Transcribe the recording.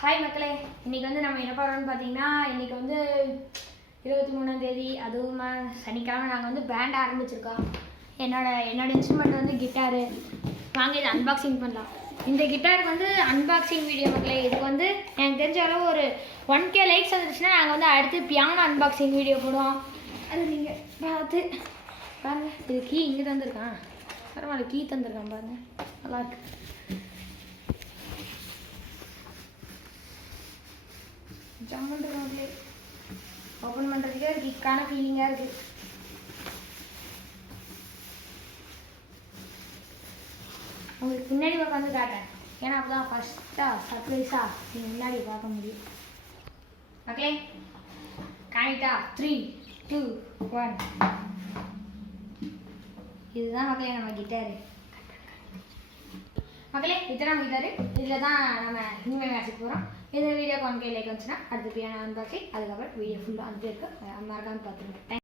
Hi மக்களே, இன்றைக்கி வந்து நம்ம என்ன பண்ணுறோம்னு பார்த்தீங்கன்னா, இன்றைக்கி வந்து 23ஆம் தேதி, அதுவும் சனிக்கிழமை நாங்கள் வந்து பேண்ட் ஆரம்பிச்சிருக்கோம். என்னோட இன்ஸ்ட்ருமெண்ட் வந்து கிட்டாரு. வாங்க இதை அன்பாக்சிங் பண்ணலாம். இந்த கிட்டாருக்கு வந்து அன்பாக்சிங் வீடியோ மக்களே. இதுக்கு வந்து எனக்கு தெரிஞ்ச அளவு ஒரு 1K லைக்ஸ் வந்துச்சுன்னா நாங்கள் வந்து அடுத்து பியானோ அன்பாக்சிங் வீடியோ போடுவோம். அது நீங்கள் பார்த்து பாருங்கள். இது கீ இங்கே தந்துருக்கான், பரவாயில்ல, கீ தந்துருக்கான் பாருங்கள், நல்லாயிருக்கு. ஜம்முன்னு இருக்கு, ஓப்பன் பண்ணுறதுக்கே ஒரு கிக்கான ஃபீலிங்காக இருக்குது. உங்களுக்கு பின்னாடி உட்காந்து காட்டேன், ஏன்னா அப்போ தான் ஃபஸ்ட்டாக சர்ப்ரைஸாக நீங்கள் முன்னாடி பார்க்க முடியும். மக்களே காணிட்டா 3, 2, 1. இதுதான் மக்களே நம்ம கிட்டாரு. மக்களே இதுதான் நம்ம கிட்டாரு. இதில் தான் நம்ம இனிமேல் மேட்சுக்கு போகிறோம். இந்த வீடியோக்கு 1K லைக் வந்துச்சுன்னா அடுத்த பியானோ அன்பாக்சிங், அதுக்கப்புறம் வீடியோ ஃபுல்லாக வந்துட்டு இருக்கு. மறக்காமல் பார்த்துருங்க.